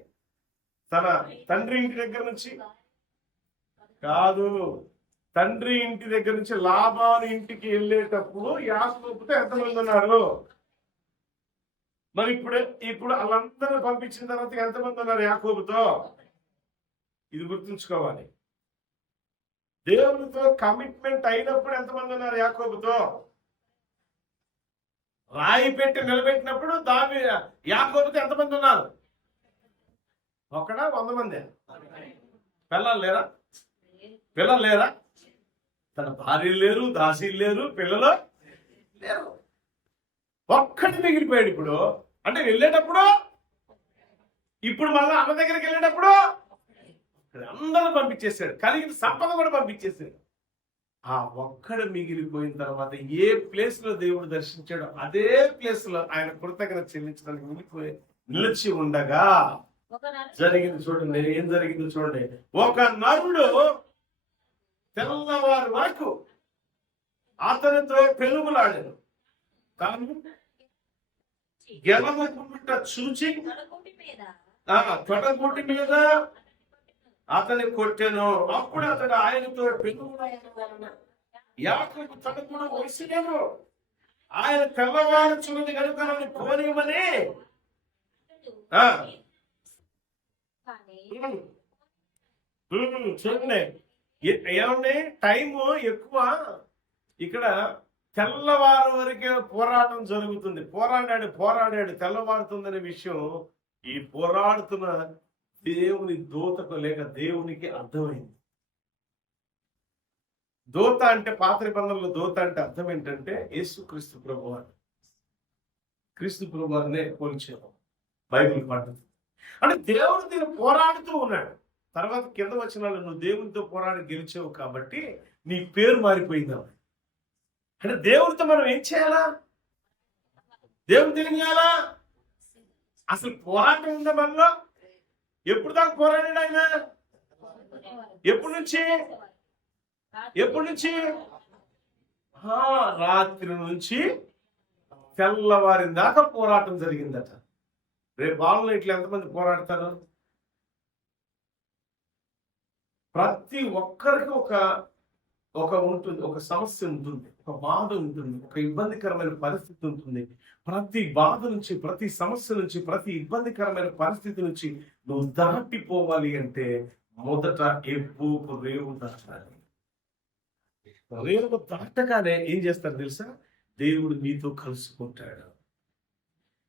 తన తండ్రి ఇంటి దగ్గర నుంచి కాదు, తండ్రి ఇంటి దగ్గర నుంచి లాబాను ఇంటికి వెళ్ళేటప్పుడు యాకోబుతో ఎంతమంది ఉన్నారు? మరి ఇప్పుడు వాళ్ళందరూ పంపించిన తర్వాత ఎంతమంది ఉన్నారు యాకోబుతో? ఇది గుర్తుంచుకోవాలి. దేవునితో కమిట్మెంట్ అయినప్పుడు ఎంతమంది ఉన్నారు యాకోబుతో? రాయి పెట్టి నిలబెట్టినప్పుడు యాకోబుతో ఎంతమంది ఉన్నారు? ఒకడా 100 మంది? పిల్లలు లేరా? తన భార్యలు లేరు, దాసీలు లేరు, పిల్లలు లేరు, ఒక్కటి మిగిలిపోయాడు. ఇప్పుడు అంటే వెళ్ళేటప్పుడు, ఇప్పుడు మళ్ళా అమ్మ దగ్గరికి వెళ్ళేటప్పుడు అందరూ పంపించేశాడు, కలిగిన సంపద కూడా పంపించేశాడు. ఆ ఒక్కడు మిగిలిపోయిన తర్వాత ఏ ప్లేస్ లో దేవుడు దర్శించాడో అదే ప్లేస్ లో ఆయన కృతజ్ఞత చెల్లించడానికి నిలిచి ఉండగా జరిగింది చూడండి. ఏం జరిగింది చూడండి. ఒక నరుడు తెల్లవారు వరకు అతనితో పెనుగులాడాడు. తాను గెలవకుంట చూచి తొడగుటి మీద అతని కొట్టెను. అప్పుడు అతడు ఆయనతో పెనుగులాడాడు. యాకోబు తనకు కూడా వయసులేము, ఆయన తెల్లవారుచున్నది కనుక నన్ను పోనివ్వమని చూడండి. ఏమండి, టైము ఎక్కువ. ఇక్కడ తెల్లవారు వరకే పోరాటం జరుగుతుంది. పోరాడాడు తెల్లవారుతుందనే విషయం ఈ పోరాడుతున్న దేవుని దూతకు లేక దేవునికి అర్థమైంది. దూత అంటే పాత నిబంధనలో దూత అంటే అర్థం ఏంటంటే యేసు క్రీస్తు ప్రభువారు. క్రీస్తు ప్రభువారినే పోల్చారు బైబిల్ పద్ధతి. అంటే దేవుడు దీన్ని పోరాడుతూ ఉన్నాడు. తర్వాత కింద వచ్చిన వాళ్ళు నువ్వు దేవునితో పోరాడి గెలిచావు కాబట్టి నీ పేరు మారిపోయిందా? అంటే దేవుడితో మనం ఏం చేయాలా? దేవుని తెలియాలా? అసలు పోరాటం ఉందా మనలో? ఎప్పుడు దాకా పోరాడాడు ఆయన? ఎప్పటి నుంచి? రాత్రి నుంచి తెల్లవారిన దాకా పోరాటం జరిగిందట. రేపు వాళ్ళలో ఇట్లా ఎంతమంది పోరాడతారు? ప్రతి ఒక్కరికి ఒక ఉంటుంది, ఒక సమస్య ఉంటుంది, ఒక బాధ ఉంటుంది, ఒక ఇబ్బందికరమైన పరిస్థితి ఉంటుంది. ప్రతి బాధ నుంచి, ప్రతి సమస్య నుంచి, ప్రతి ఇబ్బందికరమైన పరిస్థితి నుంచి నువ్వు దాటిపోవాలి అంటే మొదట రేవు దాటాలి. రేవు దాటగానే ఏం చేస్తారు తెలుసా? దేవుడు నీతో కలుసుకుంటాడు.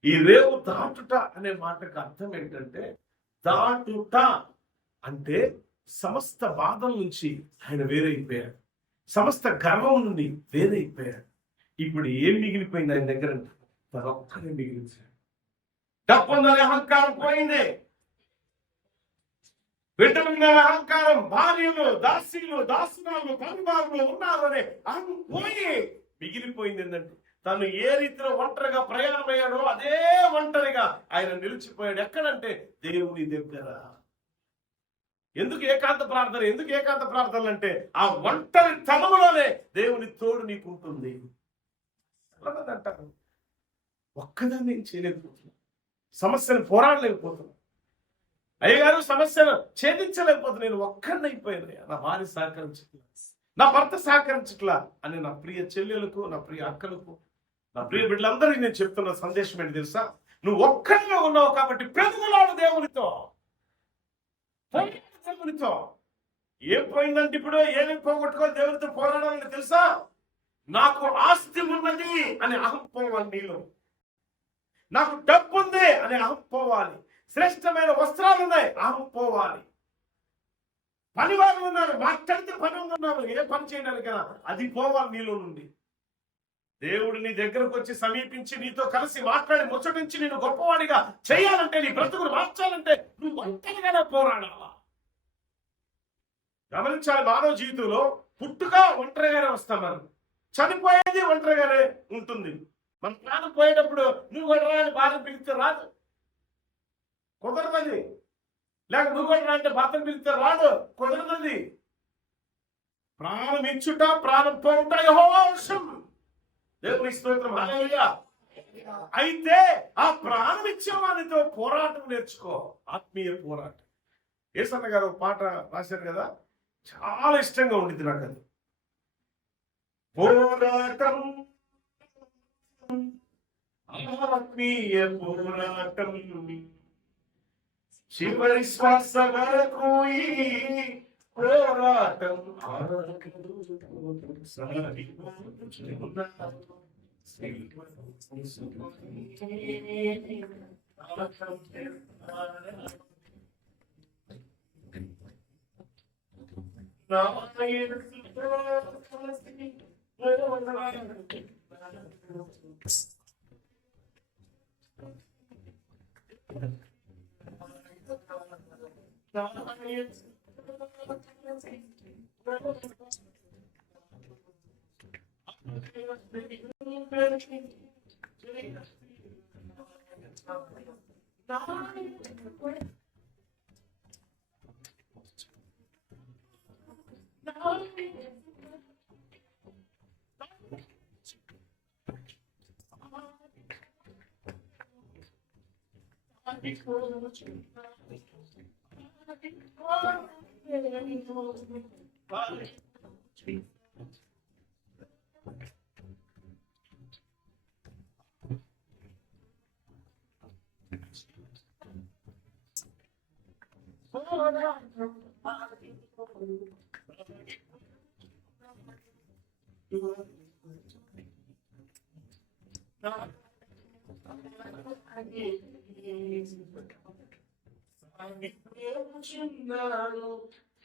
ఈ రేవు దాటుట అనే మాటకు అర్థం ఏంటంటే, దాటుట అంటే సమస్త బాధల నుంచి ఆయన వేరైపోయాడు, సమస్త గర్వం నుండి వేరైపోయాడు. ఇప్పుడు ఏం మిగిలిపోయింది ఆయన దగ్గర? తన ఒక్కనే మిగిలించాడు. డబ్బుందనే అహంకారం పోయింది, బిడ్డలున్న అహంకారం, భార్యలు, దాసీలు, దాసునాలు, పరివారంలో ఉన్నారు అనే అహం పోయి మిగిలిపోయింది ఏంటంటే తను ఏ రీతిలో ఒంటరిగా ప్రయాణమయ్యాడో అదే ఒంటరిగా ఆయన నిలిచిపోయాడు. ఎక్కడంటే దేవుని దగ్గర. ఎందుకు ఏకాంత ప్రార్థన అంటే ఆ ఒంటరి తనములోనే దేవుని తోడు నీకు ఉంటుంది. అంటారు ఒక్కదాన్ని నేను చేయలేకపోతున్నా, సమస్యను పోరాడలేకపోతున్నా, అయ్యగారు సమస్యను ఛేదించలేకపోతున్నా, నేను ఒక్కడినైపోయాను, నా భార్య సహకరించట్లా, నా భర్త సహకరించట్లా అని నా ప్రియ చెల్లెలకు, నా ప్రియ అక్కలకు, నా ప్రియ బిడ్డలందరికీ నేను చెప్తున్న సందేశం ఏంటి తెలుసా? నువ్వు ఒక్కడిలో ఉన్నావు కాబట్టి పెరుగులాడు దేవునితో. ఏం పోయిందంటే ఇప్పుడు ఏమి పోగొట్టుకోవాలి? దేవునితో పోరాడాలని తెలుసా? నాకు ఆస్తి ఉన్నది అని అహం పోవాలి నీలో, నాకు డబ్బు ఉంది అని అహం పోవాలి, శ్రేష్టమైన వస్త్రాలు ఉన్నాయి అహం పోవాలి, పని వాళ్ళు ఉన్నారు, మాట్లాడితే పని ఉన్నారు, ఏ పని చేయడానికైనా అది పోవాలి నీలో నుండి. దేవుడు నీ దగ్గరకు వచ్చి సమీపించి నీతో కలిసి మాట్లాడి ముచ్చటించి నేను గొప్పవాడిగా చేయాలంటే, నీ బ్రతుకును మార్చాలంటే నువ్వు ఒంటరిగానే పోరాడాలా. గమనించాలి, మానవ జీవితంలో పుట్టుక ఒంటరిగానే వస్తాం, మనం చనిపోయేది ఒంటరిగానే ఉంటుంది. మన ప్రాణం పోయేటప్పుడు నువ్వు కూడా బాధ పిలిస్తే రాదు, కుదరదది. లేక నువ్వు కూడా అంటే భర్తను పిలిస్తే రాదు, కుదరదది. ప్రాణం ఇచ్చుట, ప్రాణం పోవుట యెహోవా వశం. దేవుని స్తోత్రం, హల్లెలూయా. అయితే ఆ ప్రాణం ఇచ్చేవానితో పోరాటం నేర్చుకో, ఆత్మీయ పోరాటం. యేసన్న గారు ఒక పాట రాశారు కదా, చాలా ఇష్టంగా ఉండింది నాకు అది. పోరాటం ఆత్మీయ పోరాటం చివరి శ్వాస వరకు ఈ పోరాటం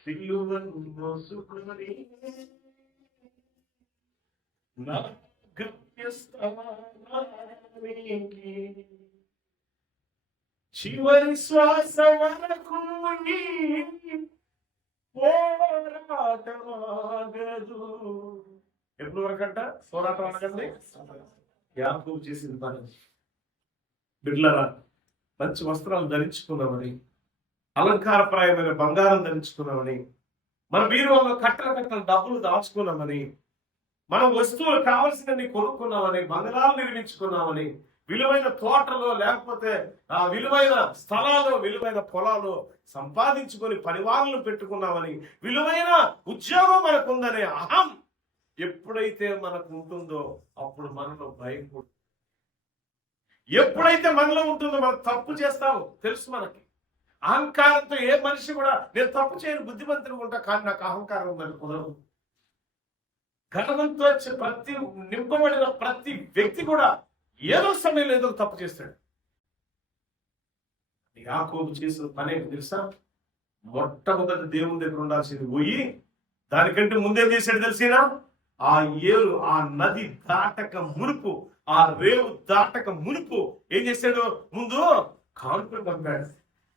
సిలువను మోసుకొని నా గమ్యస్థానానికి చివరి శ్వాస వరకు నీ పోరాటమాగదు. ఎప్పుడు వరకంట పోరాటం అనగండి? యాకోబు చేసింది పని. బిడ్డలారా, మంచి వస్త్రాలు ధరించుకున్నామని, అలంకారప్రాయమైన బంగారం ధరించుకున్నామని, మన బీరువాలో కట్టల కట్టల డబ్బులు దాచుకున్నామని, మన వస్తువులు కావలసినవి కొనుక్కున్నామని, బంగారాలు నిర్మించుకున్నామని, విలువైన తోటలో లేకపోతే ఆ విలువైన స్థలాలు, విలువైన పొలాలు సంపాదించుకొని పరివారాలను పెట్టుకున్నామని, విలువైన ఉద్యోగం మనకుందనే అహం ఎప్పుడైతే మనకు ఉంటుందో అప్పుడు మనలో భయం కూడా. ఎప్పుడైతే మనలో ఉంటుందో మనం తప్పు చేస్తాము తెలుసు మనకి. అహంకారంతో ఏ మనిషి కూడా నేను తప్పు చేయను, బుద్ధిమంతులు ఉంటా, కానీ నాకు అహంకారం ఉందని కుదరదు. గర్వంతో నింపబడిన ప్రతి వ్యక్తి కూడా ఏదో సమయంలో ఏదో తప్పు చేస్తాడు. యాకోబు చేసిన పని ఏంటి తెలుసా? మొట్టమొదటి దేవుని దగ్గర ఉండాల్సింది పోయి దానికంటే ముందేం చేశాడు తెలిసినా? ఆ ఏరు, ఆ నది దాటక మునుపు, ఆ రేవు దాటక మునుపు ఏం చేశాడు? ముందు కానుకలు పంపాడు.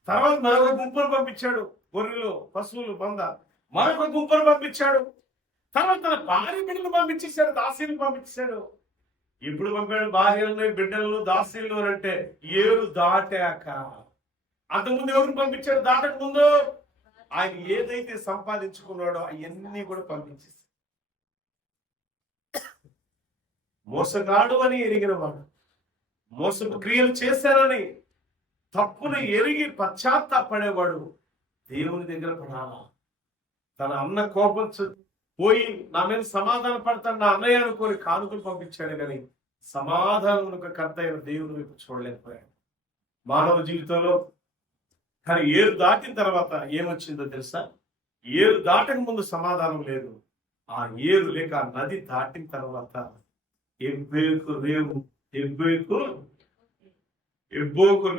తర్వాత మరొక గుంపును పంపించాడు, గొర్రెలు, పశువులు, మంద. మరొక గుంపును పంపించాడు. తర్వాత తన భార్య బిడ్డలు పంపించేశాడు, దాసీలు పంపించాడు. ఇప్పుడు పంపాడు భార్యలను, బిడ్డలను, దాసీలు అంటే ఏరు దాటాక. అంతకుముందు ఎవరిని పంపించాడు? దాటక ముందు ఆయన ఏదైతే సంపాదించుకున్నాడో అవన్నీ కూడా పంపించేశాడు. మోసగాడు అని ఎరిగిన వాడు, మోసపు క్రియలు చేశానని తప్పును ఎరిగి పశ్చాత్తాపడేవాడు దేవుని దగ్గర పడాలా. తన అన్న కోపం పోయి నా మీద సమాధాన పడతాడు నా అన్నయ్య అనుకోని కానుకలు పంపించాడు, కానీ సమాధానం కర్త అయిన దేవుని వైపు చూడలేకపోయాడు మానవ జీవితంలో. కానీ ఏరు దాటిన తర్వాత ఏమొచ్చిందో తెలుసా? ఏరు దాటక ముందు సమాధానం లేదు. ఆ ఏరు లేక ఆ నది దాటిన తర్వాత ఎబ్బోకు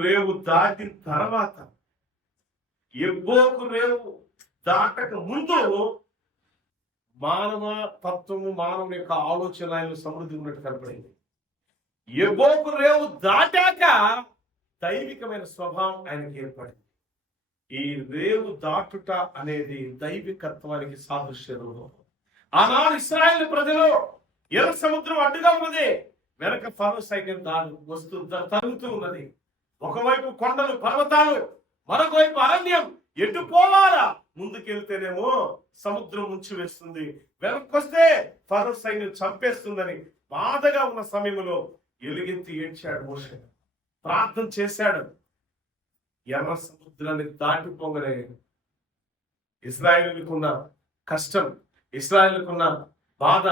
రేవు దాటిన తర్వాత, ఎబ్బోకు రేవు దాటక ముందు మానవ తత్వము, మానవుని యొక్క ఆలోచన ఆయన సమృద్ధి ఉన్నట్టు కనపడింది. ఎబ్బోకు రేవు దాటాక దైవికమైన స్వభావం ఆయనకి ఏర్పడింది. ఈ రేవు దాటుట అనేది దైవికత్వానికి సాదృశ్యం. ఆనాడు ఇశ్రాయేలు ప్రజలు ఎర్ర సముద్రం అడ్డుగా ఉన్నది, వెనక ఫరో సైన్యం వస్తూ తరుగుతూ ఉన్నది. ఒకవైపు కొండలు, పర్వతాలు, మరొక వైపు అరణ్యం. ఎటు పోవాలా? ముందుకెళ్తేనేమో సముద్రం ముంచి వేస్తుంది, వెనక్కొస్తే ఫరో సైన్యం చంపేస్తుందని బాధగా ఉన్న సమయంలో ఎలుగెత్తి ఏడ్చాడు మోషే, ప్రార్థన చేశాడు. ఎర్ర సముద్రాన్ని దాటిపోగానే ఇశ్రాయేలుకున్న కష్టం, ఇశ్రాయేలుకున్న బాధ,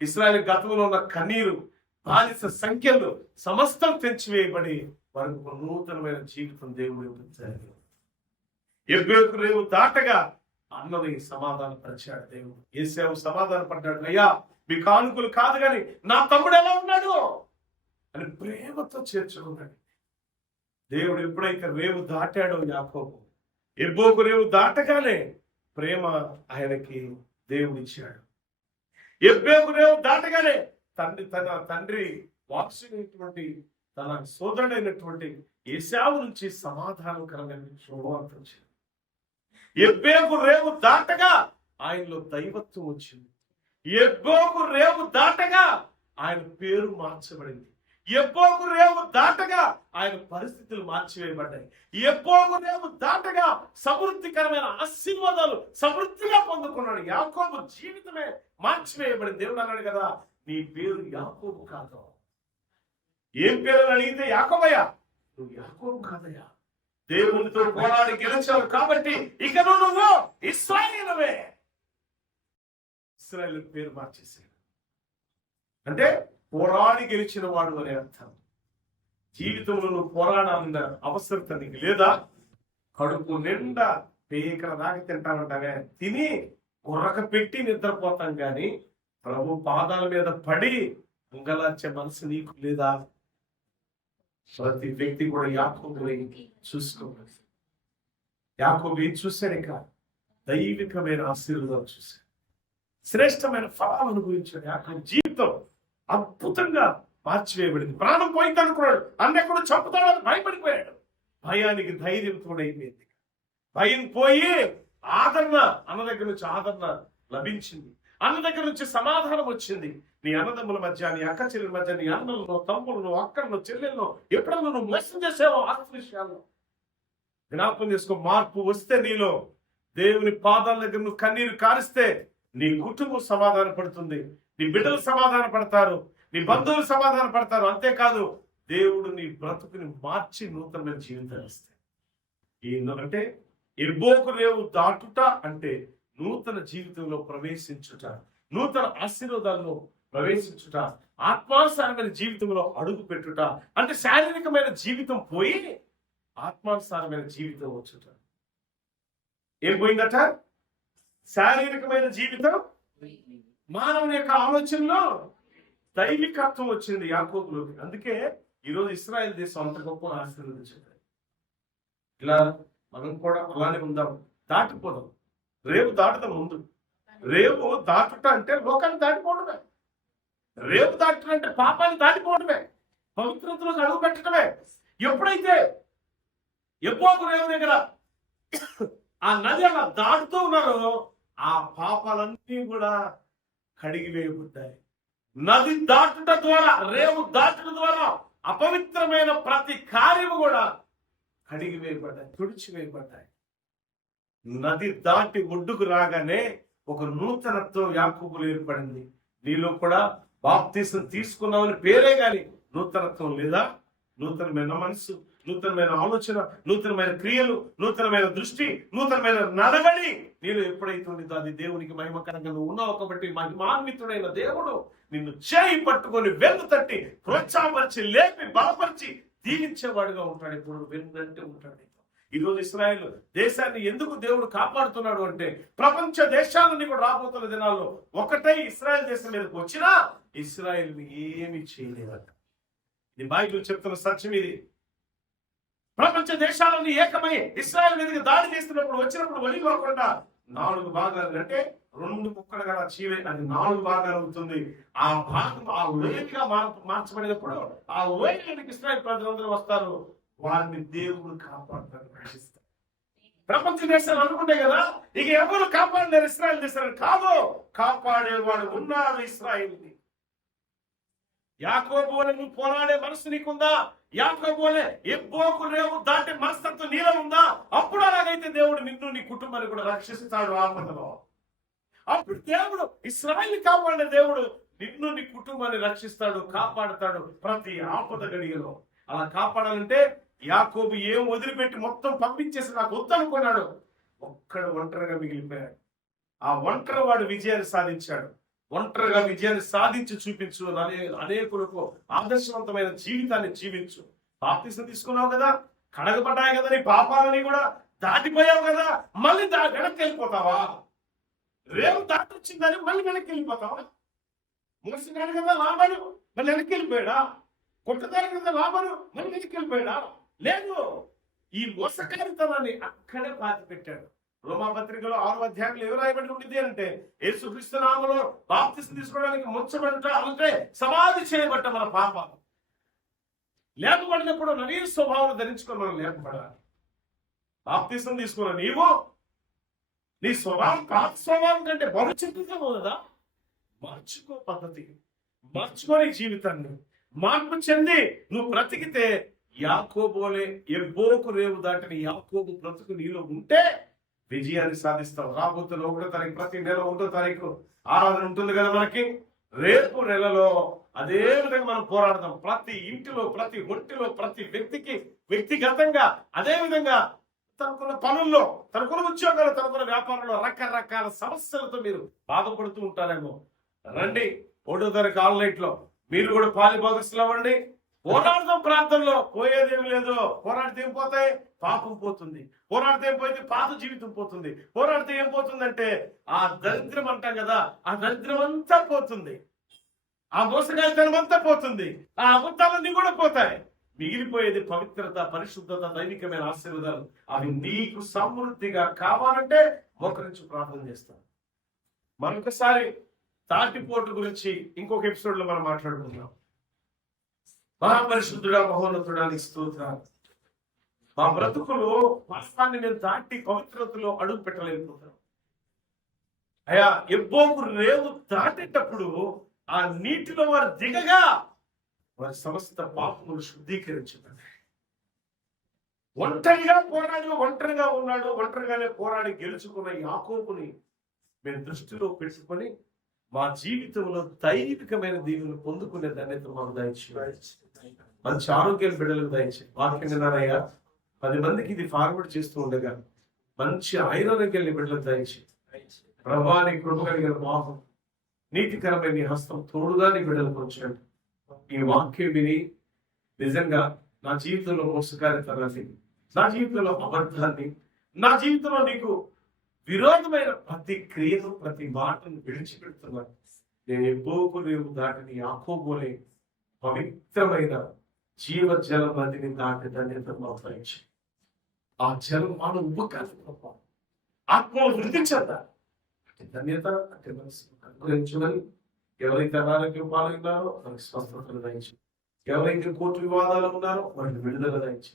ఇశ్రాయేలు గతంలో ఉన్న కన్నీరు, బానిస సంఖ్యలు సమస్తం తెంచివేయబడి వారికి ఒక నూతనమైన జీవితం దేవుడు ఇవ్వలేదు. ఎబ్బేకు రేవు దాటగా అన్నని సమాధానం పరిచాడు దేవుడు. యేసేపు సమాధానం పడ్డాడు, అయ్యా మీ కానుకలు కాదు కానీ నా తమ్ముడు ఎలా ఉన్నాడు అని ప్రేమతో చేర్చుకున్నాడు. దేవుడు ఎప్పుడైతే రేవు దాటాడో యాకోబు, ఎబ్బోకు రేవు దాటగానే ప్రేమ ఆయనకి దేవుడు ఇచ్చాడు. ఎబ్బేకు రేవు దాటగానే తన తండ్రి వారసుడైనటువంటి తన సోదరుడైనటువంటి ఏశావు నుంచి సమాధానకరమైన శుభవార్త వచ్చింది. ఎబ్బేకు రేవు దాటగా ఆయనలో దైవత్వం వచ్చింది. ఎబ్బోకు రేవు దాటగా ఆయన పేరు మార్చబడింది. ఎబ్బోకు రేవు దాటగా ఆయన పరిస్థితులు మార్చివేయబడ్డాయి. ఎబ్బోకు రేవు దాటగా సమృద్ధికరమైన ఆశీర్వాదాలు సమృద్ధిగా పొందుకున్నాడు. యాకోబు జీవితమే మార్చివేయబడింది. దేవుడు అన్నాడు కదా, నీ పేరు యాకోబు కాదు. ఏం పేరు అడిగితే యాకోబయ్యా, నువ్వు యాకోబు కాదయ్యా, దేవునితో పోరాడి గెలిచావు కాబట్టి ఇక నువ్వు ఇశ్రాయేలువే. ఇశ్రాయేలు పేరు మార్చేసాడు అంటే పోరాడి గెలిచిన వాడు అనే అర్థం. జీవితంలో నువ్వు పోరాడాలన్న అవసరం నీకు లేదా? కడుపు నిండా పేకల దాకా తింటామంటామే, తిని కొరక పెట్టి నిద్రపోతాం కానీ ప్రభు పాదాల మీద పడి ఉంగలార్చే మనసు నీకు లేదా? ప్రతి వ్యక్తి కూడా యాకోబుని చూసుకోవాలి. యాకోబు ఏం చూశాడు? ఇక దైవికమైన ఆశీర్వాదాలు చూశాడు, శ్రేష్టమైన ఫలాలు అనుభవించాడు. యాకోబు జీవితం అద్భుతంగా మార్చివేయబడింది. ప్రాణం పోయింది అనుకున్నాడు, అన్నెక్కడ చంపుతాడని భయపడిపోయాడు. భయానికి ధైర్యం తోడైపోయింది. భయం పోయి ఆదరణ, అన్న దగ్గర నుంచి ఆదరణ లభించింది. అన్న దగ్గర నుంచి సమాధానం వచ్చింది. నీ అన్నదమ్ముల మధ్య, నీ అక్క చెల్లెల మధ్య, నీ అన్నలను, తమ్ములను, అక్కలను, చెల్లెలను ఎప్పుడన్నా నువ్వు మోసం చేసావో ఆత్మ విషయాల్లో జ్ఞాపకం చేసుకో. మార్పు వస్తే నీలో, దేవుని పాదాల దగ్గర నువ్వు కన్నీరు కారిస్తే నీ కుటుంబం సమాధాన పడుతుంది, నీ బిడ్డలు సమాధాన పడతారు, నీ బంధువులు సమాధాన పడతారు. అంతేకాదు దేవుడు నీ బ్రతుకుని మార్చి నూతనమైన జీవితాన్ని ఇస్తాడు. అంటే ఎబ్బోకు రేవు దాటుట అంటే నూతన జీవితంలో ప్రవేశించుట, నూతన ఆశీర్వాదాల్లో ప్రవేశించుట, ఆత్మానుసారమైన జీవితంలో అడుగు పెట్టుట. అంటే శారీరకమైన జీవితం పోయి ఆత్మానుసారమైన జీవితం వచ్చుట. ఏం పోయిందట? శారీరకమైన జీవితం, మానవుని యొక్క ఆలోచనలో దైవికత్వం వచ్చింది యాకోబులోకి. అందుకే ఈరోజు ఇశ్రాయేల్ దేశం అంత గొప్ప ఆశీర్వదించింది. ఇలా మనం కూడా అలానే ఉందాం, దాటిపోదాం. రేవు దాటుతాం. ముందు రేవు దాటుట అంటే లోకాన్ని దాటిపోవడమే. రేవు దాటుట అంటే పాపాన్ని దాటిపోవడమే, పవిత్రతలోకి అడుగు పెట్టడమే. ఎప్పుడైతే ఎబ్బోకు రేవు దగ్గర ఆ నది అలా దాటుతూ ఉన్నారో ఆ పాపాలన్నీ కూడా కడిగి వేయబడ్డాయి. నది దాటుట ద్వారా, రేవు దాటుట ద్వారా అపవిత్రమైన ప్రతి కార్యము కూడా కడిగి వేయబడ్డాయి, తుడిచివేయబడ్డాయి. నది దాటి ఒడ్డుకు రాగానే ఒక నూతనత్వం యాకోబులో ఏర్పడింది. నీలో కూడా బాప్తీసం తీసుకున్నామని పేరే గాని నూతనత్వం లేదా? నూతనమైన మనసు, నూతనమైన ఆలోచన, నూతనమైన క్రియలు, నూతనమైన దృష్టి, నూతనమైన నడవడి నీలో ఎప్పుడైతే ఉండిందో అది దేవునికి మహిమకరంగా నువ్వు ఉన్నావు. కాబట్టి మహిమాన్వితుడైన దేవుడు నిన్ను చేయి పట్టుకొని వెన్ను తట్టి ప్రోత్సాహపరిచి లేపి బలపరిచి దీవించేవాడుగా ఉంటాడు. ఇప్పుడు వెన్నంటే ఉంటాడు. ఈరోజు ఇశ్రాయేల్ దేశాన్ని ఎందుకు దేవుడు కాపాడుతున్నాడు అంటే ప్రపంచ దేశాలని కూడా రాబోతున్న దినాల్లో ఒకటే ఇశ్రాయేల్ దేశం మీదకి వచ్చినా ఇశ్రాయేల్ ఏమి చేయలేదట. ఇది బైబిల్ చెప్తున్న సత్యం. ఇది ప్రపంచ దేశాలన్నీ ఏకమై ఇశ్రాయేల్ మీదకి దాడి చేస్తున్నప్పుడు వచ్చినప్పుడు వలిగొరకుండా 4 భాగాలు, అంటే 2 ముక్కలుగా చీవే అది 4 భాగాలు అవుతుంది. ఆ భాగం ఆ లోయగా మార్చబడినప్పుడు ఆ లోయలోనికి ఇశ్రాయేల్ ప్రజలందరూ వస్తారు. వారిని దేవుడు కాపాడుతారు, రక్షిస్తారు. ప్రపంచ దేశాలు అనుకుంటే కదా ఇక ఎవరు కాపాడలేరు ఇశ్రాయేల్ దేశాన్ని. కాదు, కాపాడేవాడు ఉన్నాడు ఇశ్రాయేల్ని. యాకోబు వలె నువ్వు పోరాడే మనసు నీకుందా? యాకోబు వలె ఎబ్బోకు రేవు దాటే మనస్తత్వం నీలో ఉందా? అప్పుడు అలాగైతే దేవుడు నిన్ను, నీ కుటుంబాన్ని కూడా రక్షిస్తాడు ఆపదలో. అప్పుడు దేవుడు ఇశ్రాయేల్ని కాపాడే దేవుడు నిన్ను, నీ కుటుంబాన్ని రక్షిస్తాడు, కాపాడుతాడు ప్రతి ఆపద గడియలో. అలా కాపాడాలంటే యాకోబు ఏం వదిలిపెట్టి మొత్తం పంపించేసి నాకు వద్దనుకున్నాడు. ఒక్కడు ఒంటరిగా మిగిలిపోయాడు. ఆ ఒంటరి వాడు విజయాన్ని సాధించాడు. ఒంటరిగా విజయాన్ని సాధించి చూపించు. అనేకులకు ఆదర్శవంతమైన జీవితాన్ని జీవించు. బాప్తిసం తీసుకున్నావు కదా, కడగబడ్డాయి కదా నీ పాపాలని కూడా, దాటిపోయావు కదా, మళ్ళీ వెనక్కి వెళ్ళిపోతావా? రేవు దాటొచ్చిందని మళ్ళీ వెనక్కి వెళ్ళిపోతావా? మోసగాడు కదా లాభాలు మళ్ళీ వెనక్కి వెళ్ళిపోయాడా? కొట్టదారు కదా లాభాలు మళ్ళీ వెనక్కి వెళ్ళిపోయాడా? లేదు, ఈ మోసకారితనాన్ని అక్కడే పాతి పెట్టాడు. రోమాపత్రికలో 6వ అధ్యాయంలో ఎవరు రాయబడి ఉంటుంది అంటే, యేసుక్రీస్తు నామములో బాప్తిసం తీసుకోవడానికి ముంచబడట అంటే సమాధి చేయబట్ట మన పాపాలు. లేపబడినప్పుడు నవీన స్వభావం ధరించుకొని మనం లేపబడాలి. బాప్తిసం తీసుకున్న నీవు నీ స్వభావం పాత స్వభావం కంటే బరుచుగా కదా, మార్చుకో పద్ధతి, మార్చుకోని జీవితాన్ని మార్పు చెంది నువ్వు బ్రతికితే యాకోబోలే ఎబ్బోకు రేవు దాటిన యాకోబు బ్రతుకు నీలో ఉంటే విజయాన్ని సాధిస్తావు. రాబోతున్న 1వ తారీఖు, ప్రతి నెల 1వ తారీఖు ఆరాధన ఉంటుంది కదా మనకి. రేపు నెలలో అదే విధంగా మనం పోరాడదాం. ప్రతి ఇంటిలో, ప్రతి ఒంటిలో, ప్రతి వ్యక్తికి వ్యక్తిగతంగా, అదే విధంగా తనకున్న పనుల్లో, తనకున్న ఉద్యోగాలు, తనకున్న వ్యాపారంలో రకరకాల సమస్యలతో మీరు బాధపడుతూ ఉంటారేమో. రండి 1వ తారీఖు ఆన్లైన్ లో మీరు కూడా పాలిభాగస్తులు అవ్వండి. పోరాడదాం. ప్రాంతంలో పోయేదేమి లేదు. పోరాడితే ఏం పోతాయి? పాపం పోతుంది. పోరాడితే ఏం పోయింది? పాత జీవితం పోతుంది. పోరాడితే ఏం పోతుందంటే ఆ దరిద్రం అంటాం కదా, ఆ దరిద్రం అంతా పోతుంది. ఆ మోసగారితనం అంతా పోతుంది. ఆ అబద్ధాలన్నీ కూడా పోతాయి. మిగిలిపోయేది పవిత్రత, పరిశుద్ధత, దైవికమైన ఆశీర్వాదాలు. అవి నీకు సమృద్ధిగా కావాలంటే మోకరించి ప్రార్థన చేస్తాను. మరొకసారి తాటిపోటు గురించి ఇంకొక ఎపిసోడ్ లో మనం మాట్లాడుకుందాం. మహాపరిశుద్ధుడా, మహోన్నతుడా, నీకు స్తోత్రాలు. మా బ్రతుకులు వాస్తవాన్ని నేను దాటి పవిత్రతలో అడుగు పెట్టలేకపోతున్నాను అయ్యా. ఎబ్బోకు రేవు దాటేటప్పుడు ఆ నీటిలో వారు దిగగా వారి సమస్త పాపములు శుద్ధీకరించుతారు. ఒంటరిగా ఉన్నాడు. ఒంటరిగానే పోరాడి గెలుచుకున్న యాకోబుని మేము దృష్టిలో పెట్టుకొని మా జీవితంలో దైవికమైన దీవులు పొందుకునే ధన్యత మాకు దయచేయండి. మంచి ఆరోగ్యం బిడ్డలకు దయచేయండి. వాక్యం విన్నారయ్యా, 10 మందికి ఇది ఫార్వర్డ్ చేస్తూ ఉండగా మంచి ఆరోగ్యాన్ని బిడ్డలకు దయచేయండి. ప్రభా, నీ కృప కలిగిన పాపం, నీతికరమైన నీ హస్తం తోడుగా నీ బిడ్డలకు ఉంచండి. ఈ వాక్యం విని నిజంగా నా జీవితంలో మోసకారితనాన్ని, నా జీవితంలో అబద్ధాన్ని, నా జీవితంలో నీకు విరోధమైన ప్రతి క్రియను, ప్రతి మాటను విడిచిపెడుతున్నాను. నేను ఎబ్బోకు రేవు దాటిని యాకోబోలే పవిత్రమైన జీవ జల నదిని దాటి ధన్యత మాట్లాడించి ఆ జలం మనం ఉబ్బకాలి ఆత్మను వృద్ధి చెందాలి. ధన్యత అంటే మనసు అనుగ్రహించమని. ఎవరైతే అనారోగ్యం పాల్గొన్నారో వారికి స్వస్థతలు దయచి, ఎవరైతే కోర్టు వివాదాలు ఉన్నారో వారిని విడుదల దయచి,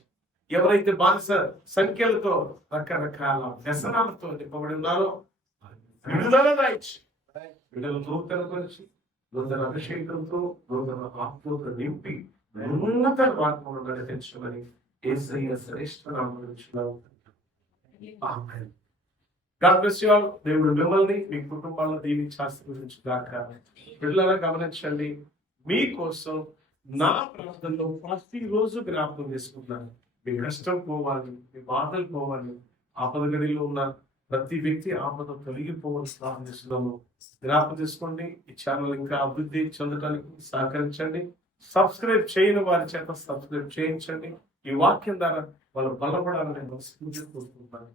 ఎవరైతే బానిస సంఖ్యలతో రకరకాల వ్యసనాలతో నింపబడి ఉన్నారో విడుదల దయచి, విడుదల నూతన పరిచి, నూతన అభిషేకంతో, నూతన ఆత్మతో నింపి నూతన ఆత్మను నడిపించమని యేసయ్య శ్రేష్ఠ నామములో అడుగుచున్నాము. ఆమేన్. God bless you all. దేవుడు మిమ్మల్ని, మీ కుటుంబాలను దీవించి ఆశీర్వదించుగాక. పిల్లలను గమనించండి, మీకోసం నా ప్రార్థనలో ప్రతిరోజు జ్ఞాపకం చేసుకుంటున్నాను. మీ కష్టం పోవాలి, మీ బాధలు పోవాలి, ఆపద గడిలో ఉన్న ప్రతి వ్యక్తి ఆపద తొలగిపోవాలని ప్రార్థిస్తున్నాము. జ్ఞాపకం చేసుకోండి. ఈ ఛానల్ ఇంకా అభివృద్ధి చెందడానికి సహకరించండి. సబ్స్క్రైబ్ చేయని వారి చేత సబ్స్క్రైబ్ చేయించండి. ఈ వాక్యం ద్వారా వాళ్ళు బలపడాలని మనస్ఫూర్తిగా కోరుకుంటున్నాను.